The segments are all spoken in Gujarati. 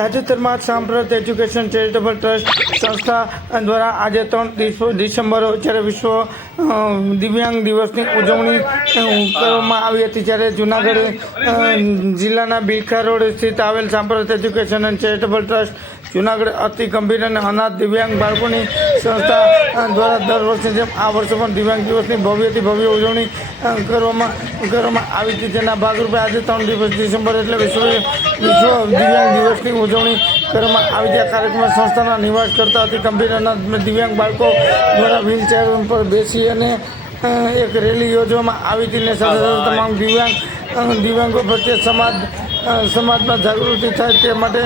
તાજેતરમાં સાંપ્રત એજ્યુકેશન ચેરિટેબલ ટ્રસ્ટ સંસ્થા દ્વારા આજે 3 ડિસેમ્બર જ્યારે વિશ્વ દિવ્યાંગ દિવસની ઉજવણી કરવામાં આવી હતી। જ્યારે જૂનાગઢ જિલ્લાના બિલખા રોડ સ્થિત આવેલ સાંપ્રત education and charitable trust Junagadh અતિ ગંભીર અને અનાથ દિવ્યાંગ બાળકોની સંસ્થા દ્વારા દર વર્ષની જેમ આ વર્ષે પણ દિવ્યાંગ દિવસની ભવ્યથી ભવ્ય ઉજવણી કરવામાં આવી હતી। જેના ભાગરૂપે આજે 3 ડિસેમ્બર એટલે વિશ્વ દિવ્યાંગ દિવસની ઉજવણી કરવામાં આવી હતી। આ કાર્યક્રમમાં સંસ્થાના નિવાસ કરતા અતિ ગંભીર અનાથ દિવ્યાંગ બાળકો દ્વારા વ્હીલચેર પર બેસી અને એક રેલી યોજવામાં આવી હતી અને સાથે સાથે તમામ દિવ્યાંગો પ્રત્યે સમાજમાં જાગૃતિ થાય તે માટે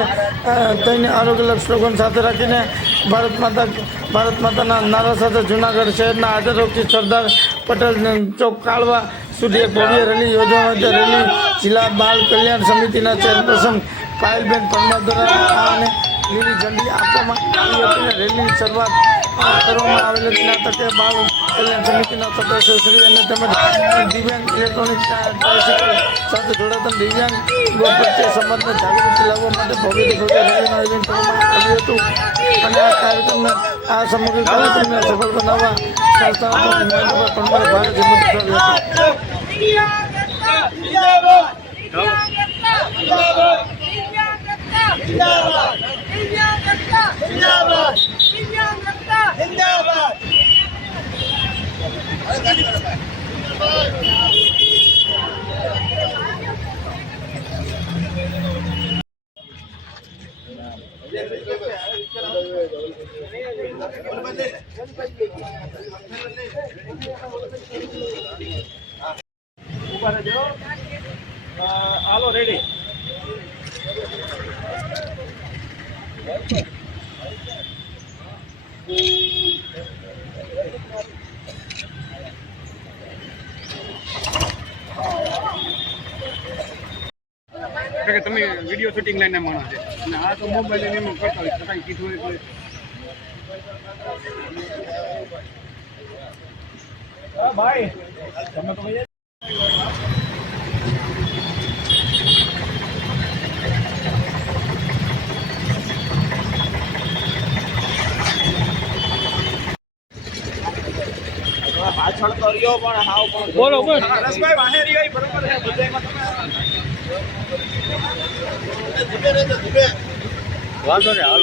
થઈને અલગ અલગ સ્લોગન સાથે રાખીને ભારત માતાના નારા સાથે જૂનાગઢ શહેરના હાજર રોગથી સરદાર પટેલ ચોક કાળવા સુધી એક ભવ્ય રેલી યોજવામાં આવી। રેલી જિલ્લા બાળ કલ્યાણ સમિતિના ચેરપર્સન પાયલબેન પરમાર દ્વારા અને લીલી ઝંડી આપવામાં આવી હતી અને રેલીની શરૂઆત કરવામાં આવેલી હતી। આ તકે બાળ કલ્યાણ સમિતિના સદસ્યશ્રી અને તેમજ દિવ્યાંગ ઇલેક્ટ્રોનિક ટ્રાયસિકલ સાથે જોડાતા દિવ્યાંગો પ્રત્યે સમાજને જાગૃતિ લાવવા માટે ભવ્યથી ભવ્ય રેલીનું આયોજન કરવામાં આવ્યું હતું અને આ કાર્યક્રમને આ સમગ્ર કાર્યક્રમને સફળ બનાવવા સંસ્થાના મહેન્દ્રભાઈ પરમારે ભારે જહેમત ઉઠાવી હાલો રેડી તમે વિડીયો શૂટિંગ લઈને માણસ છે અને આ તો મોબાઈલ એમ કરતા હોય છતાં કીધું એટલે ભાઈ તમે તો પાછળ તો રહ્યો પણ હાવ પણ બોલો બોલ રસભાઈ વાહે રહ્યો બરોબર છે બધાયમાં તમે વાંધો ને હાલ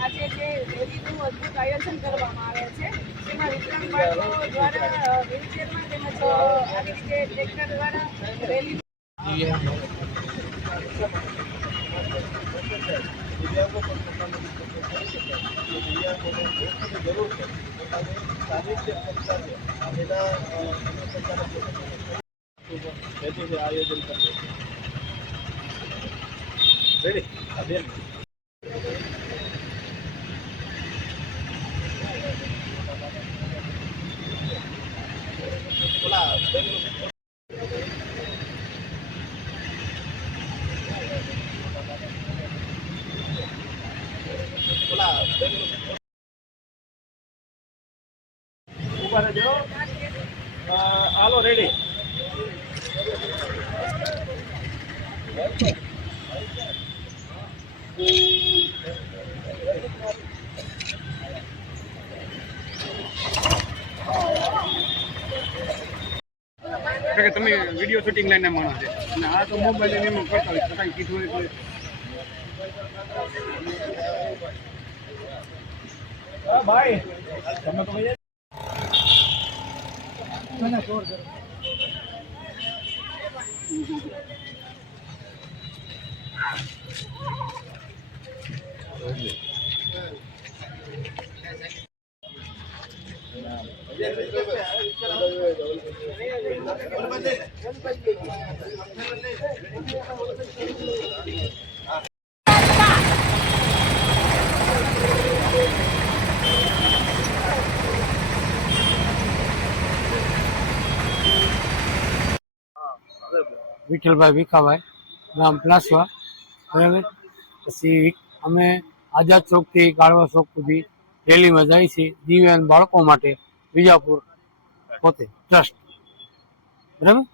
આજે જે રેલીનું અદ્ભુત આયોજન કરવામાં આવે છે તેમાં વિકલાંગ બાળકો દ્વારા વ્હીલચેરમાં તેમજ આવી રીતે ટ્રેક્ટર દ્વારા રેલી આયોજન કરે હાલો રેડી. કે તમે વિડીયો શૂટિંગ લાઈનના માણસ છે અને આ તો મોબાઈલ એમાં કરતા હોય પોતાની કીધું એટલે ભાઈ તમે તો વિઠ્ઠલભાઈ ભીખાભાઈ, ગામ પ્લાસવા, બરાબર. પછી અમે આઝાદ ચોકથી કાળવા ચોક સુધી રેલીમાં જાય છીએ દિવ્યાંગ બાળકો માટે વિજાપુર પોતે ટ્રસ્ટ, બરાબર.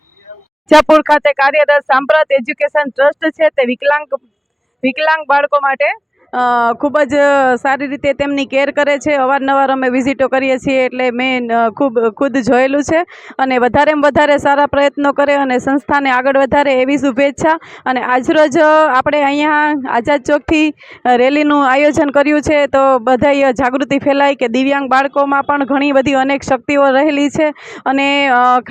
વિજાપુર ખાતે કાર્યરત સાંપ્રત એજ્યુકેશન ટ્રસ્ટ છે તે વિકલાંગ બાળકો માટે ખૂબ જ સારી રીતે તેમની કેર કરે છે. અવારનવાર અમે વિઝિટો કરીએ છીએ એટલે મેં ખુદ જોયેલું છે અને વધારેમાં વધારે સારા પ્રયત્નો કરે અને સંસ્થાને આગળ વધારે એવી શુભેચ્છા. અને આજરોજ આપણે અહીંયા આઝાદ ચોકથી રેલીનું આયોજન કર્યું છે તો બધાએ જાગૃતિ ફેલાય કે દિવ્યાંગ બાળકોમાં પણ ઘણી બધી અનેક શક્તિઓ રહેલી છે અને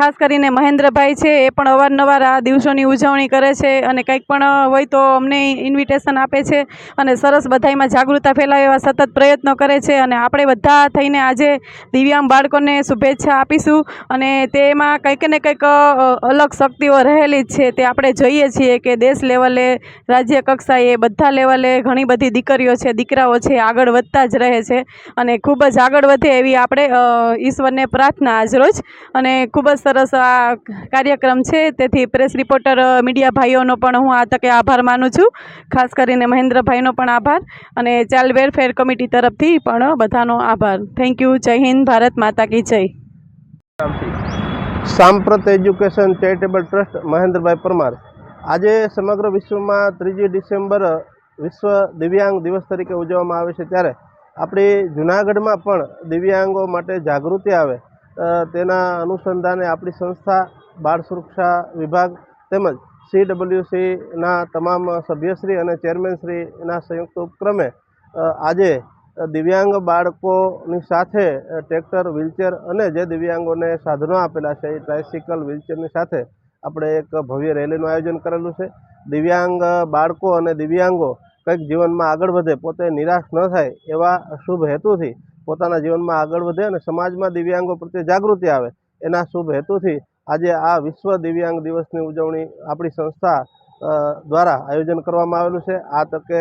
ખાસ કરીને મહેન્દ્રભાઈ છે એ પણ અવારનવાર આ દિવસોની ઉજવણી કરે છે અને કંઈક પણ હોય તો અમને ઇન્વિટેશન આપે છે અને સરસ બધામાં જાગૃતતા ફેલાવે એવા સતત પ્રયત્નો કરે છે. અને આપણે બધા થઈને આજે દિવ્યાંગ બાળકોને શુભેચ્છા આપીશું અને તેમાં કંઈક ને કંઈક અલગ શક્તિઓ રહેલી જ છે. તે આપણે જોઈએ છીએ કે દેશ લેવલે, રાજ્ય કક્ષાએ, બધા લેવલે ઘણી બધી દીકરીઓ છે, દીકરાઓ છે, આગળ વધતા જ રહે છે અને ખૂબ જ આગળ વધે એવી આપણે ઈશ્વરને પ્રાર્થના આજરોજ. અને ખૂબ જ સરસ આ કાર્યક્રમ છે. તેથી પ્રેસ રિપોર્ટર મીડિયા ભાઈઓનો પણ હું આ તકે આભાર માનું છું, ખાસ કરીને મહેન્દ્રભાઈનો પણ આભાર અને ચાઇલ્ડ વેલફેર કમિટી તરફથી પણ બધાનો આભાર. Thank you. જય હિન્દ. ભારત માતા કી જય. સાંપ્રત એજ્યુકેશન ચેરિટેબલ ટ્રસ્ટ મહેન્દ્રભાઈ પરમાર. આજે સમગ્ર વિશ્વમાં 3 ડિસેમ્બર વિશ્વ દિવ્યાંગ દિવસ તરીકે ઉજવવામાં આવે છે ત્યારે આપણી જૂનાગઢમાં પણ દિવ્યાંગો માટે જાગૃતિ આવે તેના અનુસંધાને આપણી સંસ્થા બાળ સુરક્ષા વિભાગ તેમજ CWCના તમામ સભ્યશ્રી અને ચેરમેનશ્રીના સંયુક્ત ઉપક્રમે આજે દિવ્યાંગ બાળકોની સાથે ટ્રેક્ટર, વ્હીલચેર અને જે દિવ્યાંગોને સાધનો આપેલા છે એ ટ્રાયસિકલ, વ્હીલચેરની સાથે આપણે એક ભવ્ય રેલીનું આયોજન કરેલું છે. દિવ્યાંગ બાળકો અને દિવ્યાંગો કંઈક જીવનમાં આગળ વધે, પોતે નિરાશ ન થાય એવા શુભ હેતુથી પોતાના જીવનમાં આગળ વધે અને સમાજમાં દિવ્યાંગો પ્રત્યે જાગૃતિ આવે એના શુભ હેતુથી આજે આ વિશ્વ દિવ્યાંગ દિવસની ઉજવણી આપણી સંસ્થા દ્વારા આયોજન કરવામાં આવેલું છે. આ તકે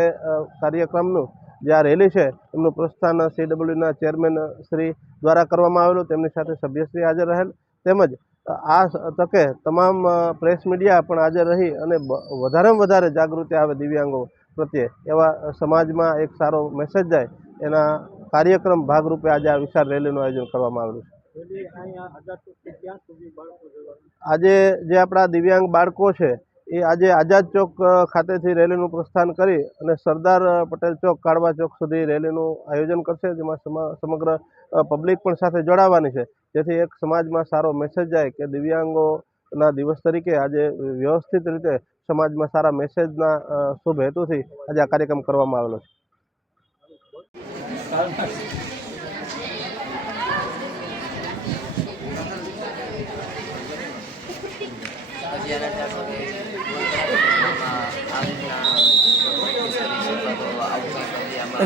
કાર્યક્રમનું જે આ રેલી છે એમનું પ્રસ્થાન CWના ચેરમેન શ્રી દ્વારા કરવામાં આવેલું, તેમની સાથે સભ્યશ્રી હાજર રહેલ તેમજ આ તકે તમામ પ્રેસ મીડિયા પણ હાજર રહી અને વધારેમાં વધારે જાગૃતિ આવે દિવ્યાંગો પ્રત્યે એવા સમાજમાં એક સારો મેસેજ જાય એના કાર્યક્રમ ભાગરૂપે આજે આ વિશાળ રેલીનું આયોજન કરવામાં આવેલું છે. આજે જે આપણા દિવ્યાંગ બાળકો છે એ આજે આઝાદ ચોક ખાતેથી રેલીનું પ્રસ્થાન કરી અને સરદાર પટેલ ચોક, કાળવા ચોક સુધી રેલીનું આયોજન કરશે, જેમાં સમગ્ર પબ્લિક પણ સાથે જોડાવાની છે, જેથી એક સમાજમાં સારો મેસેજ જાય કે દિવ્યાંગોના દિવસ તરીકે આજે વ્યવસ્થિત રીતે સમાજમાં સારા મેસેજના શુભ હેતુથી આજે આ કાર્યક્રમ કરવામાં આવેલો છે.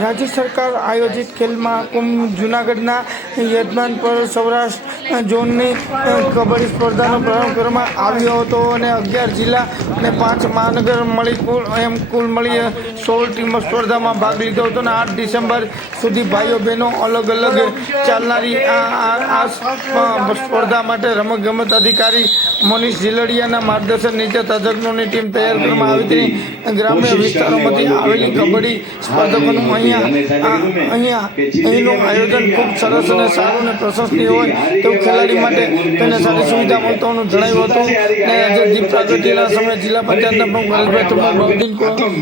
રાજ્ય સરકાર આયોજિત ખેલ મહાકુંભ જૂનાગઢના યજમાન પર સૌરાષ્ટ્ર ઝોનની કબડ્ડી સ્પર્ધાનો પ્રારંભ કરવામાં આવ્યો હતો અને 11 જિલ્લા અને 5 મહાનગર મળી કુલ મળી 16 ટીમો સ્પર્ધામાં ભાગ લીધો હતો અને 8 ડિસેમ્બર સુધી ભાઈઓ બહેનો અલગ અલગ ચાલનારી આ સ્પર્ધા માટે રમતગમત અધિકારી મનીષ ઝીલડિયાના માર્ગદર્શન નીચે તજજ્ઞોની ટીમ તૈયાર કરવામાં આવી હતી. ગ્રામ્ય વિસ્તારોમાંથી આવેલી કબડ્ડી સ્પર્ધકોનું અહીંનું આયોજન ખૂબ સરસ અને સારું અને પ્રશંસનીય હોય તેવું ખેલાડી માટે તેને સારી સુવિધા મળતો હોવાનું જણાવ્યું હતું. અને આજે દીપ પ્રાગટ્યના સમયે જિલ્લા પંચાયતના પ્રમુખ હરેશભાઈ ઠુમર, બૌદ્ધિક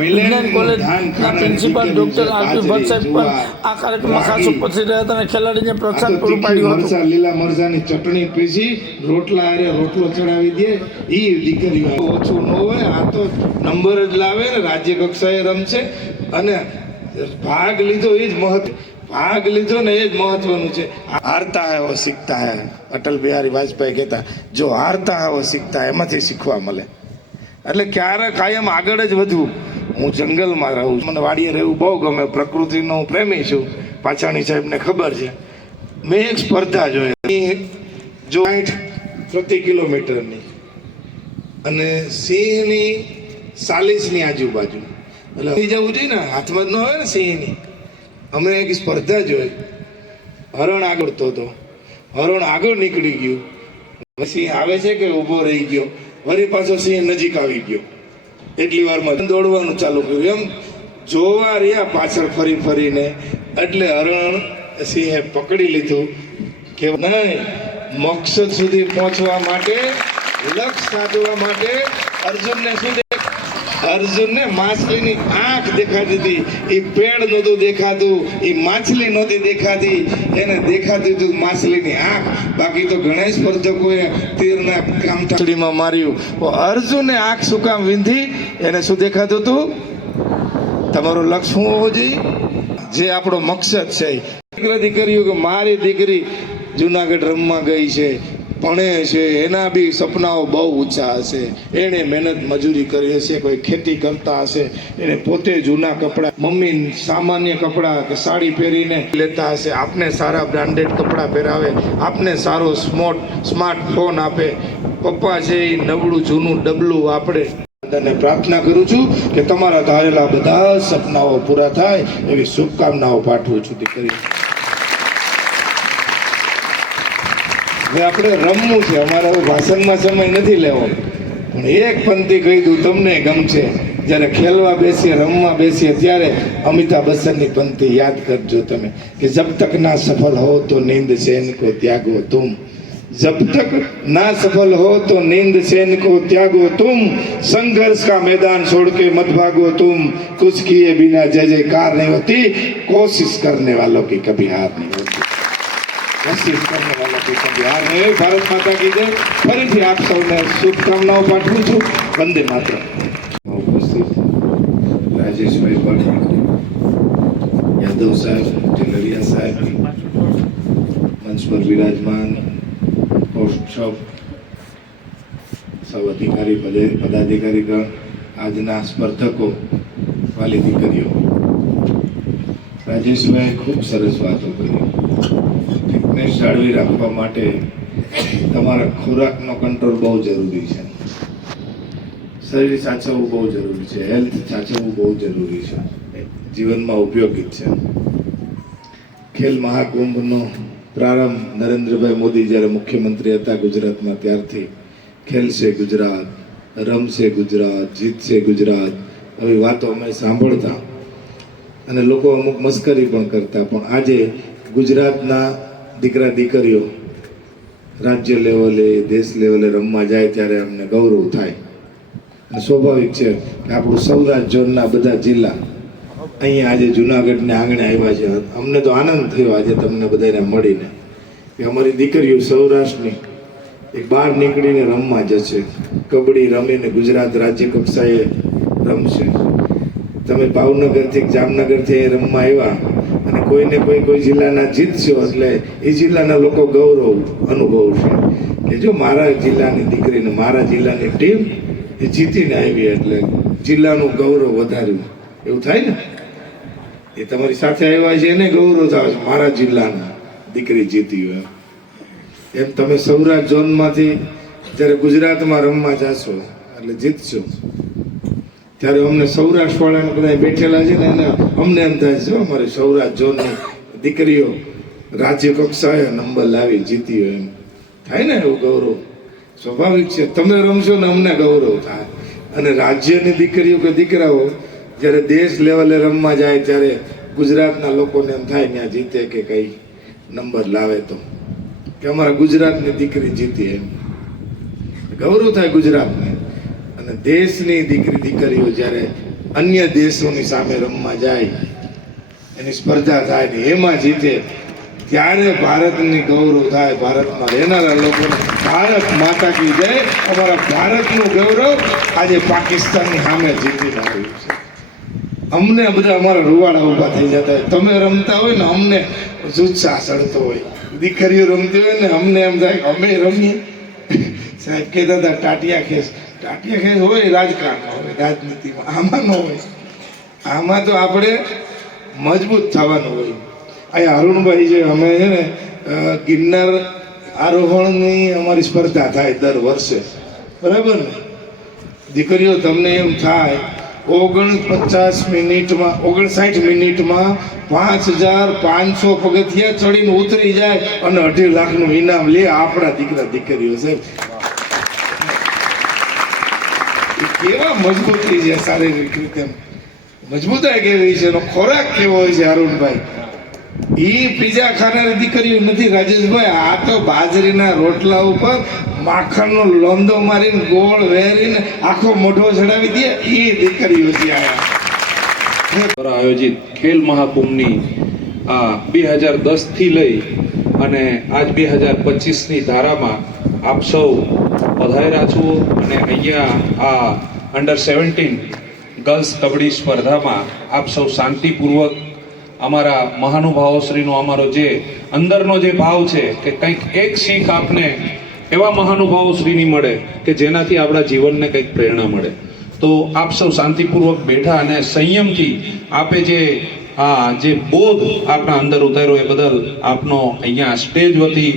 વિજ્ઞાન કોલેજના પ્રિન્સિપાલ ડોક્ટર આરપી ભટ્ટ સાહેબ પણ આ કાર્યક્રમમાં ખાસ ઉપસ્થિત રહ્યા હતા અને ખેલાડીને પ્રોત્સાહન પૂરું પાડ્યું હતું. લીલા મરચાની ચટણી પીસી રોટલા હારે રોટલો ચડાવી દે એ દીકરીઓ ઓછું ન હોય. આ તો નંબર જ લાવે ને રાજ્ય કક્ષાએ રમશે અને ભાગ લીધો એ જ ભાગ લીધો ને એ જ મહત્વનું છે. હારતા હૈ વો સીખતા હૈ. અટલ બિહારી વાજપેયી કહેતા જો હારતા હૈ વો સીખતા હૈ. એમાંથી શીખવા મળે. એટલે ક્યારે કાયમ આગળ જ વધવું. હું જંગલમાં રહું, મને વાડીએ રહેવું બહુ ગમે, પ્રકૃતિનો હું પ્રેમી છું. પાછાણી સાહેબને ખબર છે. મેં એક સ્પર્ધા જોઈ 60 પ્રતિ કિલોમીટરની અને સિંહની 40ની આજુબાજુ. એટલે જવું જોઈએ ને, હાથમાં જ ન હોય ને સિંહની. અમે એક સ્પર્ધા જોઈ. હરણ આગળ હતો, હરણ આગળ નીકળી ગયું, સિંહ આવે છે કે ઊભો રહી ગયો, વળી પાછો સિંહ નજીક આવી ગયો. એટલી વારમાં દોડવાનું ચાલુ કર્યું. એમ જોવા રહ્યા પાછળ ફરી ફરીને. એટલે હરણ સિંહે પકડી લીધું કે નહીં, મકસદ સુધી પહોંચવા માટે, લક્ષ્ય સાધવા માટે અર્જુનને માછલીની આંખ દેખાતી હતી, એ પેડ નહોતું દેખાતું, એ માછલી નહોતી દેખાતી, એને દેખાતી હતું માછલીની આંખ. બાકી તો ઘણા સ્પર્ધકોએ તીરના કામઠાડીમાં માર્યું. અર્જુને આંખ શું કામ વીંધી? એને શું દેખાતું હતું? તમારું લક્ષ્ય શું હોવું જોઈએ? જે આપણો મકસદ છે. દીકરીઓ કે મારી દીકરી જુનાગઢ રમવા ગઈ છે, ભણે છે, એના બી સપનાઓ બહુ ઊંચા હશે. એણે મહેનત મજૂરી કરી હશે, કોઈ ખેતી કરતા હશે, એને પોતે જૂના કપડાં, મમ્મી સામાન્ય કપડાં કે સાડી પહેરીને લેતા હશે, આપને સારા બ્રાન્ડેડ કપડાં પહેરાવે, આપને સારો સ્માર્ટફોન આપે. પપ્પા છે એ નબળું જૂનું ડબલું આપણે. અને પ્રાર્થના કરું છું કે તમારા ધારેલા બધા સપનાઓ પૂરા થાય એવી શુભકામનાઓ પાઠવું છું. દીકરી હવે આપણે રમવું છે. અમારે ભાષણમાં સમય નથી લેવો, પણ એક પંક્તિ કહી દઉં, તમને ગમશે. જ્યારે ખેલવા બેસીએ, રમવા બેસીએ ત્યારે અમિતાભ બચ્ચનની પંક્તિ યાદ કરજો તમે કે જબ તક ના સફળ હો તો નીંદ ચैन को त्यागो तुम, जब तक ना सफल हो तो नींद चैन को त्यागो तुम, संघर्ष का मैदान छोड़ के मत भागो तुम, कुछ किए बिना जय जयकार नहीं होती, कोशिश करने वालों की कभी हार नहीं होती. कोशिश करने वालों की कभी हार नहीं होती. भारत माता की जय. ફરીથી આપ સૌને શુભકામનાઓ પાઠવું છું. વંદે માતરમ. ઉપસ્થિત રાજેશભાઈ ભટ્ટ, યાદવ સાહેબ, ટેલરિયા સાહેબ, મંચ પર વિરાજમાન સૌ અધિકારી પદાધિકારીગણ, આજના સ્પર્ધકો, વાલી દીકરીઓ, રાજેશભાઈ ખૂબ સરસ વાતો કરી. ફિટનેસ જાળવી રાખવા માટે તમારા ખોરાકનો કંટ્રોલ બહુ જરૂરી છે. શરીર સાચવવું બહુ જરૂરી છે. હેલ્થ સાચવવું બહુ જરૂરી છે. જીવનમાં ઉપયોગી છે. ખેલ મહાકુંભનો પ્રારંભ નરેન્દ્રભાઈ મોદી જ્યારે મુખ્યમંત્રી હતા ગુજરાતમાં ત્યારથી ખેલશે ગુજરાત, રમશે ગુજરાત, જીતશે ગુજરાત, આવી વાતો અમે સાંભળતા અને લોકો અમુક મસ્કરી પણ કરતા. પણ આજે ગુજરાતના દીકરા દીકરીઓ રાજ્ય લેવલે, દેશ લેવલે રમવા જાય ત્યારે અમને ગૌરવ થાય. અને સ્વાભાવિક છે કે આપણું સૌરાષ્ટ્ર ઝોનના બધા જિલ્લા અહીંયા આજે જુનાગઢને આંગણે આવ્યા છે. અમને તો આનંદ થયો આજે તમને બધાને મળીને કે અમારી દીકરીઓ સૌરાષ્ટ્રની એક બહાર નીકળીને રમવા જશે, કબડ્ડી રમીને ગુજરાત રાજ્ય કક્ષાએ રમશે. તમે ભાવનગરથી જામનગરથી રમવા આવ્યા અને કોઈને કોઈ જિલ્લાના જીતશો એટલે એ જિલ્લાના લોકો ગૌરવ અનુભવશે કે જો મારા જિલ્લાની દીકરીને, મારા જિલ્લાની ટીમ એ જીતીને આવી એટલે જિલ્લાનું ગૌરવ વધાર્યું એવું થાય ને. એ તમારી સાથે આવ્યા છે એને ગૌરવ થાય છે મારા જિલ્લાના દીકરી જીતી હોય. એમ તમે સૌરાષ્ટ્ર ઝોનમાંથી જ્યારે ગુજરાતમાં રમવા જશો એટલે જીતશો ત્યારે અમને સૌરાષ્ટ્રવાળાને બધા બેઠેલા છે ને એને અમને એમ થાય છે અમારી સૌરાષ્ટ્ર ઝોનની દીકરીઓ રાજ્ય કક્ષાએ નંબર લાવી જીતી હોય એમ થાય ને એવું ગૌરવ. સ્વાભાવિક છે. તમે રમશો ને અમને ગૌરવ થાય. અને રાજ્યની દીકરીઓ કે દીકરાઓ જ્યારે દેશ લેવલે રમવા જાય ત્યારે ગુજરાતના લોકોને એમ થાય ત્યાં જીતે કે કઈ નંબર લાવે તો કે અમારા ગુજરાતની દીકરી જીતી, એમ ગૌરવ થાય ગુજરાતને. અને દેશની દીકરીઓ જ્યારે અન્ય દેશોની સામે રમવા જાય, એની સ્પર્ધા થાય ને એમાં જીતે, ત્યારે ભારતની ગૌરવ થાય. ભારતમાં રહેનારા લોકોને ભારત માતા કી જય. અમારા ભારતનું ગૌરવ આજે પાકિસ્તાનની સામે જીતીને આવ્યું છે. અમને બધા અમારા રૂવાડા ઊભા થઈ જતા હોય. તમે રમતા હોય ને અમને ઉત્સાહ ચડતો હોય. દીકરીઓ રમતી હોય ને અમને એમ થાય કે અમે રમીએ. સાહેબ કહેતા હતા ટાટિયા ખેસ હોય રાજકારણમાં, હોય રાજનીતિમાં, આમાં ન હોય. આમાં તો આપણે મજબૂત થવાનું હોય. અહીંયા અરુણભાઈ છે, અમે છે ને ગિરનાર આરોહણની અમારી સ્પર્ધા થાય દર વર્ષે, બરાબર ને. દીકરીઓ તમને એમ થાય 59 મિનિટમાં 5500 પગથિયા ચડીને ઉતરી જાય અને 2.5 લાખનું ઇનામ લે આપણા દીકરીઓ. સાહેબ કેવા મજબૂતી છે, શારીરિક રીતે મજબૂતાઈ કેવી છે, એનો ખોરાક કેવો હોય છે અરુણભાઈ. ઈ પીઝા ખાનારી દીકરીઓ નથી રાજેશભાઈ. આ તો બાજરીના રોટલા ઉપર માખણનો લોંદો મારીને ગોળ વેરીને આખો મોઢો ચડાવી દે એ દીકરીઓ છે. દ્વારા આયોજિત ખેલ મહાકુંભની 2010 થી લઈ અને આજ 2025ની ધારામાં આપ સૌ પધાર્યા છો અને અહીંયા આ અંડર 17 ગર્લ્સ કબડ્ડી સ્પર્ધામાં આપ સૌ શાંતિપૂર્વક અમારા મહાનુભાવોશ્રીનો અમારો જે અંદરનો જે ભાવ છે કે કંઈક એક શીખ આપને એવા મહાનુભાવોશ્રીની મળે કે જેનાથી આપણા જીવનને કંઈક પ્રેરણા મળે. તો આપ સૌ શાંતિપૂર્વક બેઠા અને સંયમથી આપે જે બોધ આપણા અંદર ઉતાર્યો એ બદલ આપનો અહીંયા સ્ટેજ વતી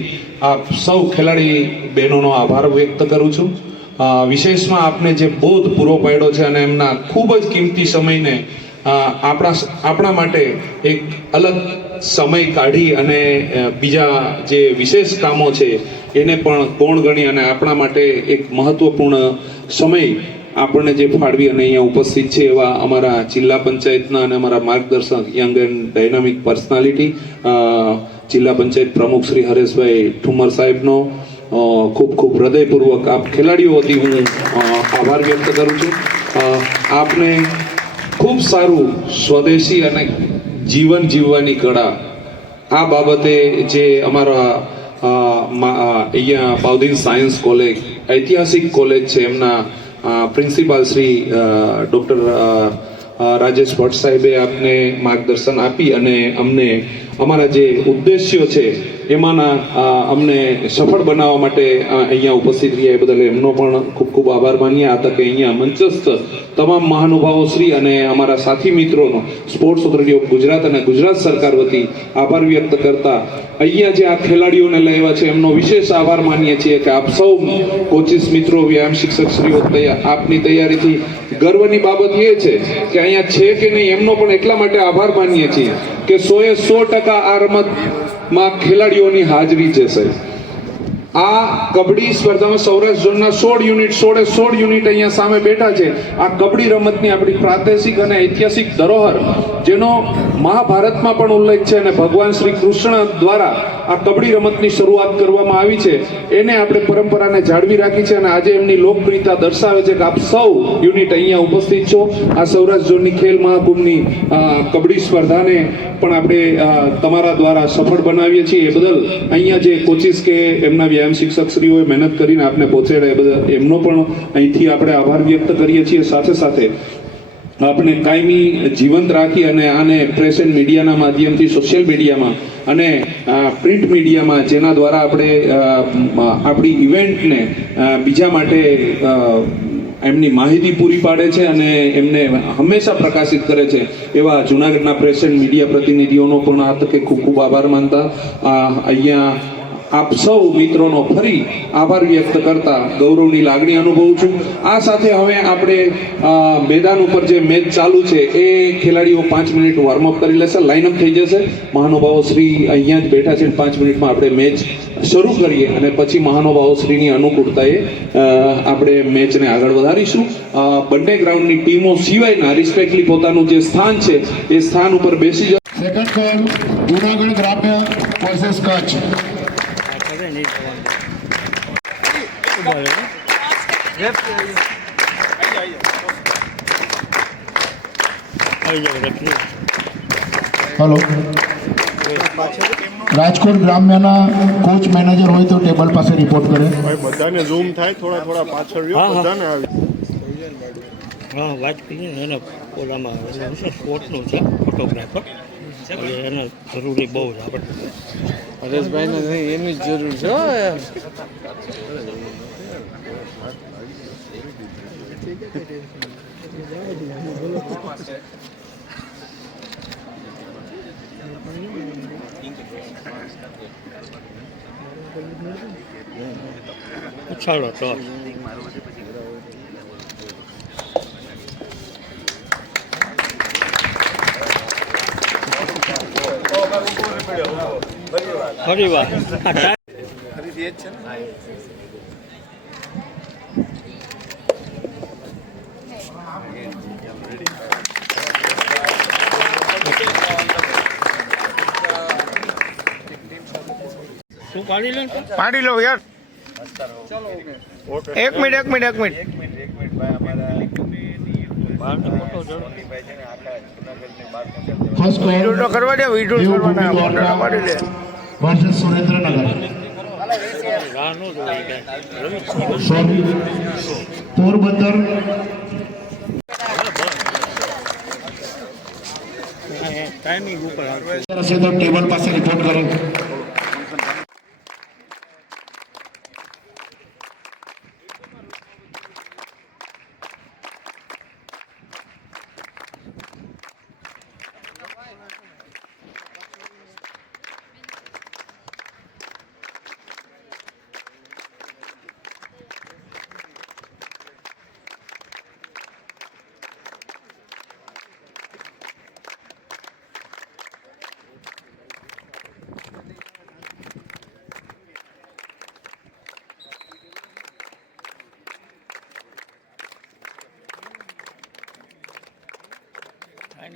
આપ સૌ ખેલાડી બહેનોનો આભાર વ્યક્ત કરું છું. વિશેષમાં આપને જે બોધ પૂરો પાડ્યો છે અને એમના ખૂબ જ કિંમતી સમયને આપણા માટે એક અલગ સમય કાઢી અને બીજા જે વિશેષ કામો છે એને પણ કોણ ગણી અને આપણા માટે એક મહત્વપૂર્ણ સમય આપણને જે ફાળવી અને અહીંયા ઉપસ્થિત છે એવા અમારા જિલ્લા પંચાયતના અને અમારા માર્ગદર્શક યંગ એન્ડ ડાયનામિક પર્સનાલિટી જિલ્લા પંચાયત પ્રમુખ શ્રી હરેશભાઈ ઠુમર સાહેબનો ખૂબ ખૂબ હૃદયપૂર્વક આપ ખેલાડીઓ વતી હું આભાર વ્યક્ત કરું છું. આપને ખૂબ સારું સ્વદેશી અને જીવન જીવવાની કળા આ બાબતે જે અમારા અહીંયા બાઉદીન સાયન્સ કોલેજ ઐતિહાસિક કોલેજ છે એમના પ્રિન્સિપાલ શ્રી ડૉક્ટર રાજેશ ભટ્ટ સાહેબે આપને માર્ગદર્શન આપી અને અમને અમારા જે ઉદ્દેશ્યો છે એમાંના અમને સફળ બનાવવા માટે અહીંયા ઉપસ્થિત રહ્યા એ બદલ એમનો પણ ખૂબ ખૂબ આભાર માનીએ. આ તકે અહીંયા મંચસ્થ તમામ મહાનુભાવો શ્રી અને અમારા સાથી મિત્રોનો સ્પોર્ટ્સ ઓથોરિટી ઓફ ગુજરાત અને ગુજરાત સરકાર વતી આભાર વ્યક્ત કરતા અહીંયા જે આ ખેલાડીઓને લાવ્યા છે એમનો વિશેષ આભાર માનીએ છીએ કે આપ સૌ કોચિસ મિત્રો, વ્યાયામ શિક્ષક શ્રીઓ આપની તૈયારીથી ગર્વની બાબત એ છે કે અહીંયા છે કે નહીં એમનો પણ એટલા માટે આભાર માનીએ છીએ કે 100% આ રમતમાં ખેલાડીઓની હાજરી છે. સાહેબ આ કબડ્ડી સ્પર્ધામાં સૌરાષ્ટ્ર ઝોનના 16 યુનિટ અહીંયા સામે બેઠા છે. આ કબડ્ડી રમતની આપણી પ્રાદેશિક અને ઐતિહાસિક ધરોહર જેનો મહાભારતમાં પણ ઉલ્લેખ છે અને ભગવાન શ્રી કૃષ્ણ દ્વારા આ કબડ્ડી રમતની શરૂઆત કરવામાં આવી છે એને આપણે પરંપરાને જાળવી રાખી છે અને આજે એમની લોકપ્રિયતા દર્શાવે છે કે આપ સૌ યુનિટ અહીંયા ઉપસ્થિત છો. આ સૌરાષ્ટ્ર ઝોનની ખેલ મહાકુંભની કબડ્ડી સ્પર્ધાને પણ આપણે તમારા દ્વારા સફળ બનાવીએ છીએ. એ બદલ અહીંયા જે કોચિસ કે એમના વ્યાયામ શિક્ષક શ્રીઓએ મહેનત કરીને આપને પહોંચાડ્યા એ બદલ એમનો પણ અહીંથી આપણે આભાર વ્યક્ત કરીએ છીએ. સાથે સાથે આપણે કાયમી જીવંત રાખી અને આને પ્રેસ એન્ડ મીડિયાના માધ્યમથી સોશિયલ મીડિયામાં અને પ્રિન્ટ મીડિયામાં જેના દ્વારા આપણે આપણી ઇવેન્ટને બીજા માટે એમની માહિતી પૂરી પાડે છે અને એમને હંમેશા પ્રકાશિત કરે છે એવા જૂનાગઢના પ્રેસ એન્ડ મીડિયા પ્રતિનિધિઓનો પણ આ તકે ખૂબ ખૂબ આભાર માનતા અહીંયા આપ સૌ મિત્રોનો ફરી આભાર વ્યક્ત કરતા ગૌરવની લાગણી અનુભવું છું. આ સાથે હવે આપણે મેદાન ઉપર જે મેચ ચાલુ છે એ ખેલાડીઓ 5 મિનિટ વોર્મઅપ કરી લેશે, લાઇનઅપ થઈ જશે. મહાનુભાવો શ્રી અહીંયા જ બેઠા છે. 5 મિનિટમાં આપણે મેચ શરૂ કરીએ અને પછી મહાનુભાવો શ્રીની અનુકૂળતાએ આપણે મેચને આગળ વધારીશું. બંને ગ્રાઉન્ડની ટીમો સિવાયના રિસ્પેક્ટલી પોતાનું જે સ્થાન છે એ સ્થાન ઉપર બેસી જાય. સેકન્ડ કોલ જૂનાગઢ ગ્રામ્ય વર્સેસ કચ્છ. હલો, રાજકોટ ગ્રામ્યના કોચ મેનેજર હોય તો ટેબલ પાસે રિપોર્ટ કરે. બધાને ઝૂમ થાય, થોડા થોડા પાછળ રહ્યો, બધાને આવી. હા, વાત કરીએ ને એના ઓલામાં એનું છે સ્પોર્ટનું છે ફોટોગ્રાફર, એટલે એને જરૂરી બહુ છે આપણે. હરેશભાઈને એની જ જરૂર છે. ચાલો તો ફરી વાર શું પાડી લો પાડી લો યાર. એક મિનિટ ફર્સ્ટ કોલ વિડ્રો તો કરવા દે, વિડ્રો કરવાના મોટા પાડી દે. વર્સેસ સુરેન્દ્રનગર. રાહ ન જોઈ રવિ સોરી, પોરબંદર ટાઈમિંગ ઉપર આવશે. હશે તો ટેબલ પાસે રિપોર્ટ કરે.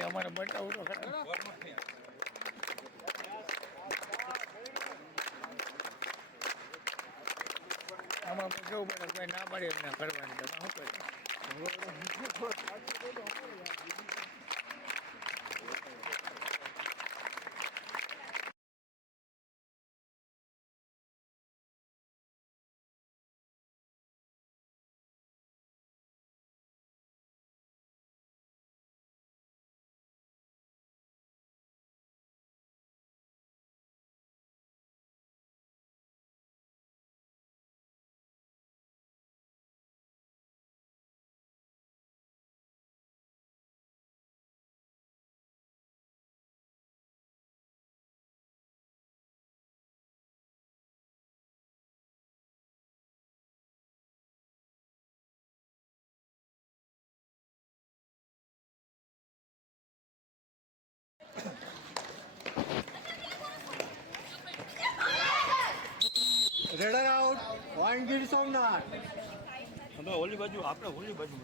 અમારે બતાવું તો ખરા. આમાં કેવું પડે, કોઈ ના પાડે એમને કરવાની, તમે શું કરે? Reader out, point Gir Somnath. અમે ઓલી બાજુ, આપણે ઓલી બાજુ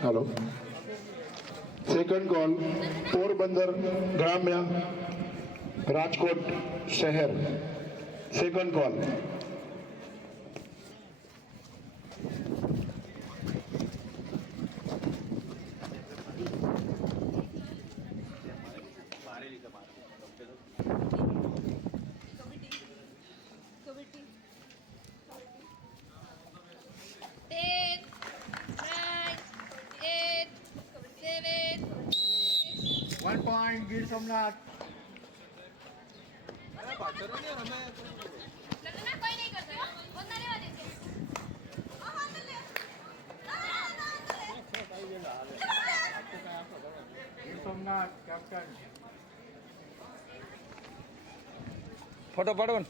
हेलो, सेकंड कॉल पोरबंदर ग्राम्य राजकोट शहर. Second call. ફોટો પાડો ને.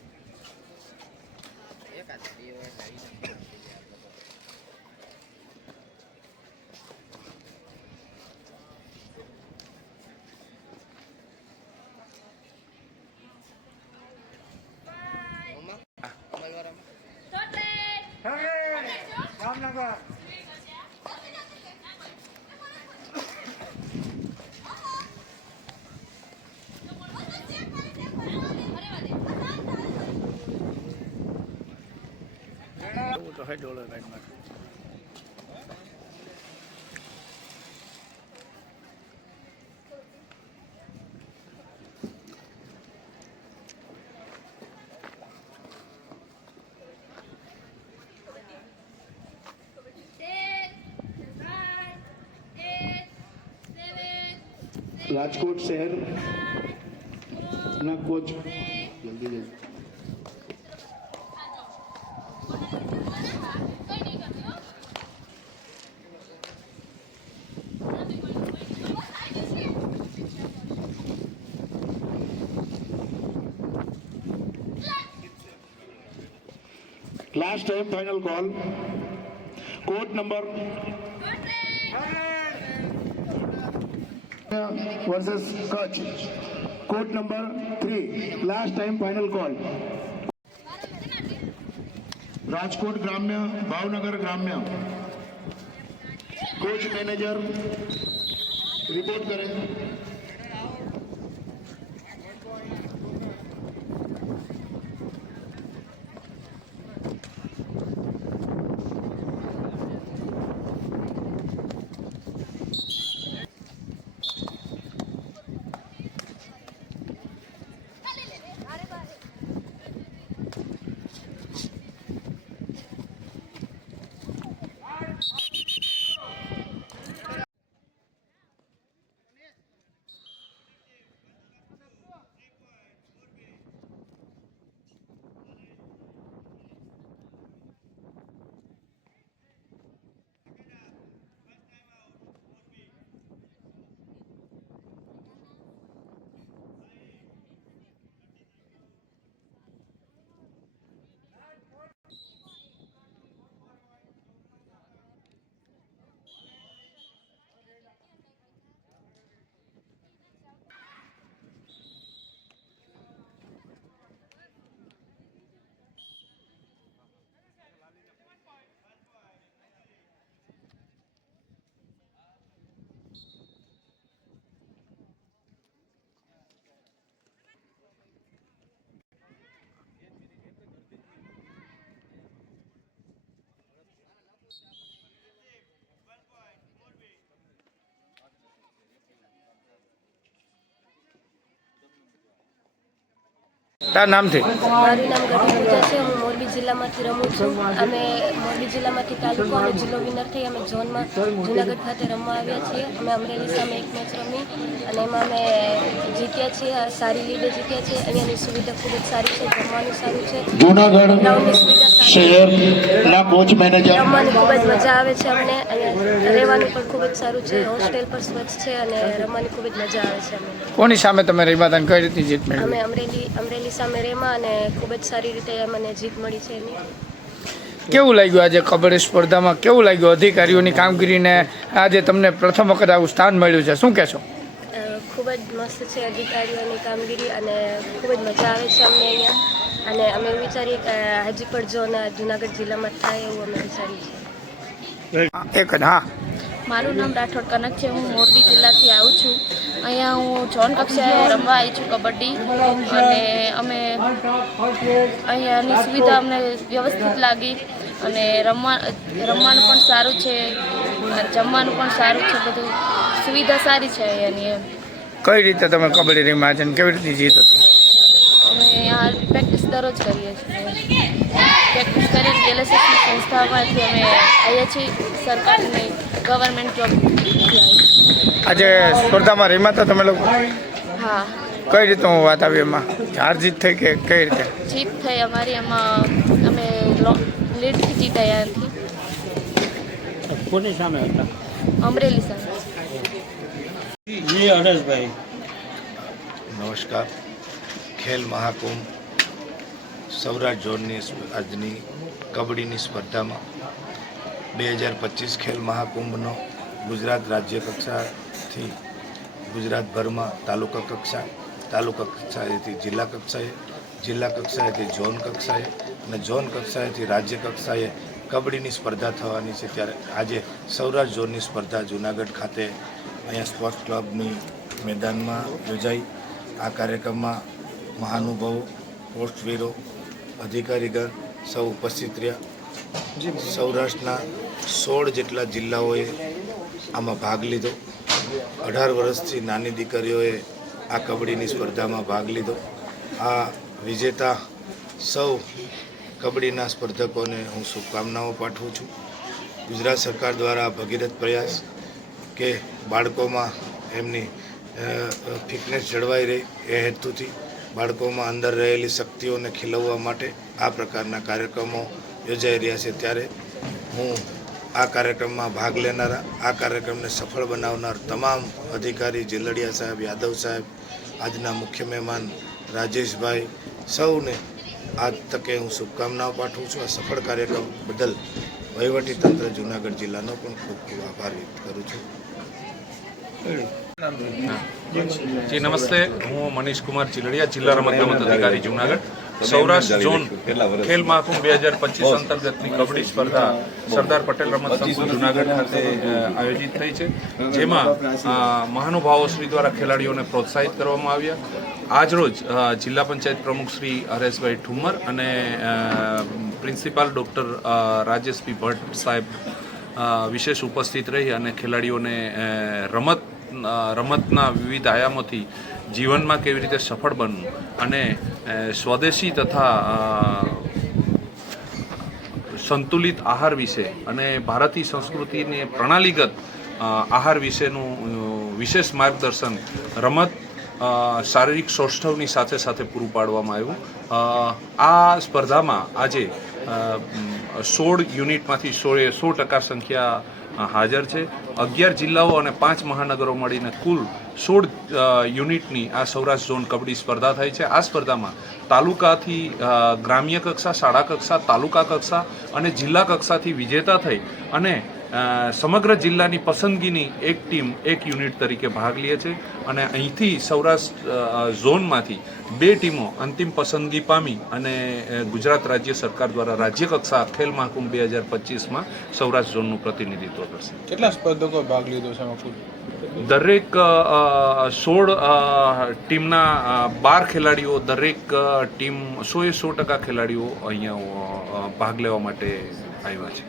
તો હે ડોલર રાઈટમાં રાજકોટ શહેર ના કોચ જલ્દી Last time final call. Court number versus Kutch. Court number 3. Last time final call. Rajkot Gramya, Bhavnagar Gramya. Coach manager report करें. તાર નામથી મારું નામ ગઢી પૂજા છે. હું મોરબી જિલ્લામાંથી રમું છું. અમે મોરબી જિલ્લામાંથી તાલુકો અને જિલ્લો વિનર થઈ અમે ઝોનમાં જુનાગઢ ખાતે રમવા આવ્યા છીએ. અમે અમરેલી સામે એક મેચ રમી અને એમાં અમે જીત્યા છીએ. સારી લીડે જીત્યા છીએ. અહીંયાની સુવિધા ખૂબ જ સારી છે. જમવાનું સારું છે. ગ્રાઉન્ડની સુવિધા શહેરના કોચ મેનેજર રમવાની ખૂબ જ મજા આવે છે. અમને અહીંયા રહેવાનું પણ ખૂબ જ સારું છે. હોસ્ટેલ પર સ્વચ્છ છે અને રમવાની ખૂબ જ મજા આવે છે. અમને કોની સામે તમે રમ્યા હતા કઈ રીતની જીત મેળવી? અમે અમરેલી સામે રેમાં અને ખૂબ જ સારી રીતે મને જીત મળી છે એની. કેવું લાગ્યું આજે કબડ્ડી સ્પર્ધામાં? કેવું લાગ્યું અધિકારીઓની કામગીરીને? આજે તમને પ્રથમ વખત આવું સ્થાન મળ્યું છે, શું કહેશો? ખૂબ જ મસ્ત છે અધિકારીઓની કામગીરી અને ખૂબ જ મજા આવે છે અમને અહીંયા. અને અમે વિચારીએ કે હજી પણ જો જુનાગઢ જિલ્લામાં થાય એવું અમે વિચારીએ છીએ. એક જ હા. મારું નામ રાઠોડ કનક છે. હું મોરબી જિલ્લાથી આવું છું. અહીંયા હું ઝોન કક્ષાએ રમવા આવી છું કબડ્ડી અને અમે અહીંયાની સુવિધા અમને વ્યવસ્થિત લાગી અને રમવાનું પણ સારું છે, જમવાનું પણ સારું છે, બધું સુવિધા સારી છે અહીંયાની. કઈ રીતે તમે કબડ્ડી રમ્યા છે અને કેવી રીતે જીત હતી? અમે આ પ્રેક્ટિસ દરરોજ કરીએ છીએ. પ્રેક્ટિસ કરીને એલએસએસની સંસ્થામાંથી અમે આવ્યા છીએ. સરકારની ગવર્મેન્ટ જોબ. આજે સ્પર્ધામાં રમ્યા હતા તમે લોકો? હા, હા, કઈ રીતનું વાત આવી એમાં? હાર જીત થઈ કે કઈ રીતે? જીત થઈ અમારી. એમાં અમે લીડથી જીત્યા એનાથી. કોની સામે હતા? અમરેલી સામે. જી હરેશભાઈ. નમસ્કાર. ખેલ મહાકુંભ સૌરાષ્ટ્ર ઝોનની આજની કબડ્ડીની સ્પર્ધામાં 2025 ખેલ મહાકુંભનો ગુજરાત રાજ્ય કક્ષાથી ગુજરાતભરમાં તાલુકા કક્ષાએથી જિલ્લા કક્ષાએ, જિલ્લા કક્ષાએથી ઝોન કક્ષાએ અને ઝોન કક્ષાએથી રાજ્ય કક્ષાએ કબડ્ડીની સ્પર્ધા થવાની છે. ત્યારે આજે સૌરાષ્ટ્ર ઝોનની સ્પર્ધા જૂનાગઢ ખાતે અહીંયા સ્પોર્ટ્સ ક્લબની મેદાનમાં યોજાઈ. આ કાર્યક્રમમાં મહાનુભાવો, પોસ્ટવીરો, અધિકારીગણ સૌ ઉપસ્થિત રહ્યા. સૌરાષ્ટ્રના 16 જેટલા જિલ્લાઓએ આમાં ભાગ લીધો. 18 વર્ષથી નાની દીકરીઓએ આ કબડ્ડીની સ્પર્ધામાં ભાગ લીધો. આ વિજેતા સૌ કબડ્ડીના સ્પર્ધકોને હું શુભકામનાઓ પાઠવું છું. ગુજરાત સરકાર દ્વારા ભગીરથ પ્રયાસ કે બાળકોમાં એમની ફિટનેસ જળવાઈ રહે એ હેતુથી બાળકોમાં અંદર રહેલી શક્તિઓને ખીલવવા માટે આ પ્રકારના કાર્યક્રમો યોજાઈ રહ્યા છે. ત્યારે હું આ કાર્યક્રમમાં ભાગ લેનારા, આ કાર્યક્રમને સફળ બનાવનાર તમામ અધિકારી, જેલડિયા સાહેબ, યાદવ સાહેબ, આજના મુખ્ય મહેમાન રાજેશભાઈ, સૌને આ તકે હું શુભકામનાઓ પાઠવું છું. આ સફળ કાર્યક્રમ બદલ વહીવટીતંત્ર જૂનાગઢ જિલ્લાનો પણ ખૂબ ખૂબ આભાર વ્યક્ત કરું છું. જી નમસ્તે, હું મનીષ કુમાર ચિલડિયા, જિલ્લા રમત અધિકારી જૂનાગઢ. સૌરાષ્ટ્ર ઝોન ખેલ મહાકુંભ 2025 અંતર્ગતની કબડ્ડી સ્પર્ધા સરદાર પટેલ રમત સંકુલ જૂનાગઢ ખાતે આયોજિત થઈ છે, જેમાં મહાનુભાવો શ્રી દ્વારા ખેલાડીઓને પ્રોત્સાહિત કરવામાં આવ્યા. આજરોજ જિલ્લા પંચાયત પ્રમુખ શ્રી હરેશભાઈ ઠુમ્મર અને પ્રિન્સિપાલ ડૉક્ટર રાજેશ પી ભટ્ટ સાહેબ વિશેષ ઉપસ્થિત રહી અને ખેલાડીઓને રમતના વિવિધ આયામોથી જીવનમાં કેવી રીતે સફળ બનવું અને સ્વદેશી તથા સંતુલિત આહાર વિશે અને ભારતીય સંસ્કૃતિની પ્રણાલીગત આહાર વિશેનું વિશેષ માર્ગદર્શન રમત શારીરિક સૌષ્ઠવની સાથે સાથે પૂરું પાડવામાં આવ્યું. આ સ્પર્ધામાં આજે 16 યુનિટમાંથી 100% સંખ્યા હાજર છે. 11 જિલ્લાઓ અને 5 મહાનગરો મળીને કુલ 16 યુનિટની આ સૌરાષ્ટ્ર ઝોન કબડ્ડી સ્પર્ધા થઈ છે. આ સ્પર્ધામાં તાલુકાથી ગ્રામ્ય કક્ષા, શાળા કક્ષા, તાલુકા કક્ષા અને જિલ્લા કક્ષાથી વિજેતા થઈ અને સમગ્ર જિલ્લાની પસંદગીની એક ટીમ એક યુનિટ તરીકે ભાગ લે છે અને અહીંથી સૌરાષ્ટ્ર ઝોનમાંથી 2 ટીમો અંતિમ પસંદગી પામી અને ગુજરાત રાજ્ય સરકાર દ્વારા રાજ્ય કક્ષા ખેલ મહાકુંભ 2025માં સૌરાષ્ટ્ર ઝોનનું પ્રતિનિધિત્વ કરશે. કેટલા સ્પર્ધકો ભાગ લીધો છે? દરેક 16 ટીમના 12 ખેલાડીઓ, દરેક ટીમ 100% ખેલાડીઓ અહીંયા ભાગ લેવા માટે આવ્યા છે.